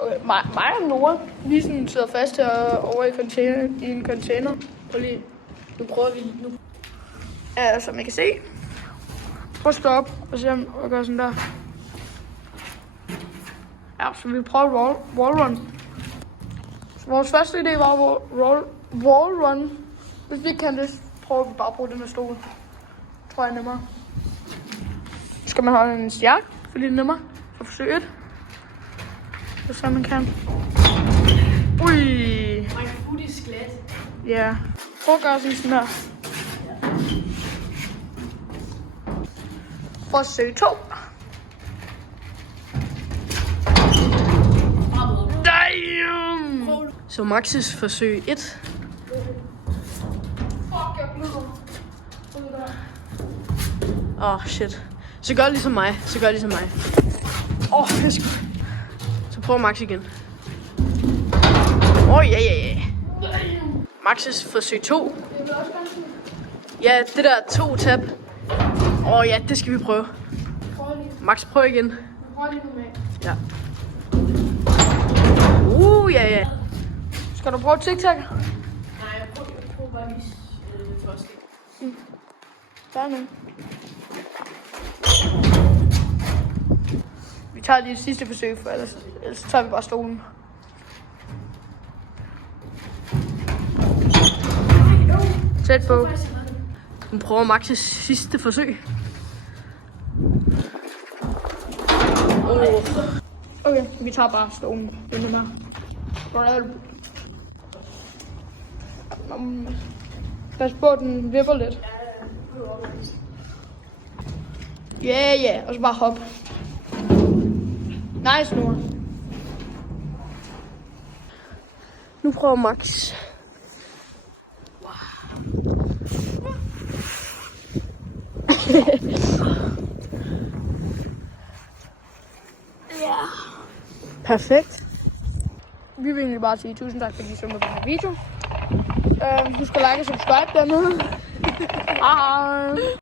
Okay, mig og Nora, vi sådan sidder fast her over i en container. Og lige, nu prøver vi nu. Ja, som I kan se. Prøv at stå op og se om jeg gør sådan der. Ja, så vi prøver wallrun. Så vores første idé var wallrun. Hvis vi ikke kan det, prøver vi bare at bruge den her stol. Tror jeg er nemmere. Så skal man holde en stjert, fordi det er nemmere. Så forsøg 1. Så man kan. Ui. My foot is glat. Ja. Prøv at gøre sådan her. Forsøg 2. Damn! Så Max's forsøg 1. Fuck, jeg bløder. Shit. Så gør ligesom mig. Jeg skal... Så prøv Max igen. Ja. Max's forsøg 2. Ja, det der 2 tab. Ja, det skal vi prøve. Max, prøv igen. Ja. Ja. Skal du prøve TikTok? Nej, jeg prøver bare lige første. Der er nu. Vi tager lige det sidste forsøg, for ellers tager vi bare stolen. Tæt på. Nu prøver Max's sidste forsøg. Okay, vi tager bare stolen. Det er nemmere. Pas på, den vipper lidt. Ja, og så bare hop. Nice, Nora. Nu prøver Max. Perfekt. Vi vil egentlig bare sige tusind tak, fordi I så med på den her video. Husk at like og subscribe dernede. Hej.